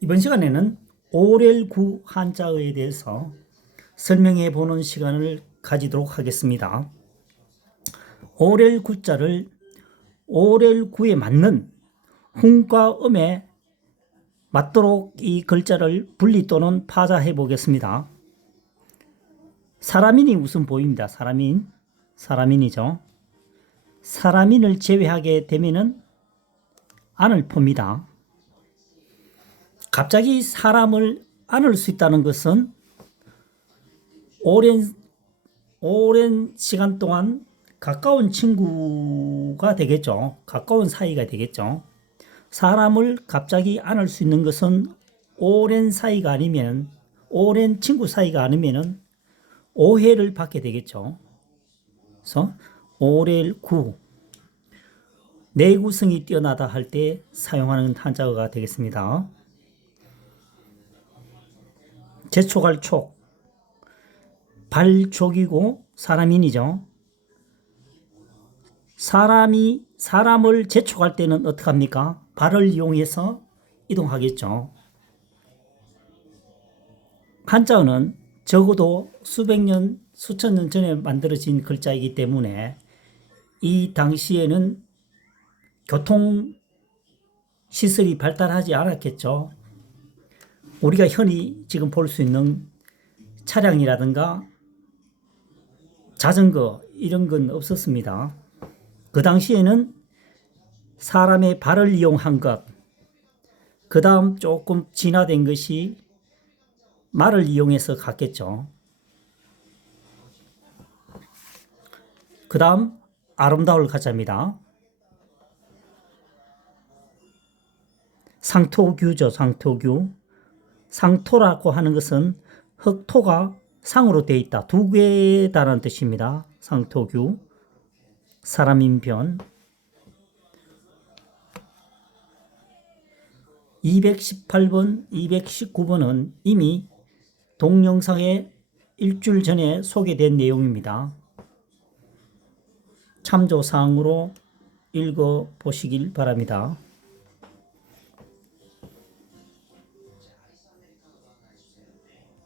이번 시간에는 오렐구 한자어에 대해서 설명해 보는 시간을 가지도록 하겠습니다. 오렐구자를 오렐구에 맞는 훈과 음에 맞도록 이 글자를 분리 또는 파자해 보겠습니다. 사람인이 우선 보입니다. 사람인. 사람인이죠. 사람인을 제외하게 되면은 안을 풉니다. 갑자기 사람을 안을 수 있다는 것은 오랜 오랜 시간 동안 가까운 친구가 되겠죠. 가까운 사이가 되겠죠. 사람을 갑자기 안을 수 있는 것은 오랜 사이가 아니면 오랜 친구 사이가 아니면은 오해를 받게 되겠죠. 그래서 오렐 구 내구성이 뛰어나다 할 때 사용하는 한자어가 되겠습니다. 제촉할 촉 발촉이고 사람인이죠. 사람이 사람을 제촉할 때는 어떻게 합니까? 발을 이용해서 이동하겠죠. 한자어는 적어도 수백 년, 수천 년 전에 만들어진 글자이기 때문에 이 당시에는 교통 시설이 발달하지 않았겠죠. 우리가 흔히 지금 볼 수 있는 차량이라든가 자전거 이런 건 없었습니다. 그 당시에는 사람의 발을 이용한 것, 그 다음 조금 진화된 것이 말을 이용해서 갔겠죠. 그 다음 아름다울 가자입니다. 상토규죠, 상토규. 상토라고 하는 것은 흑토가 상으로 되어 있다. 두 개다라는 뜻입니다. 상토규. 사람인변. 218번, 219번은 이미 동영상에 일주일 전에 소개된 내용입니다. 참조사항으로 읽어 보시길 바랍니다.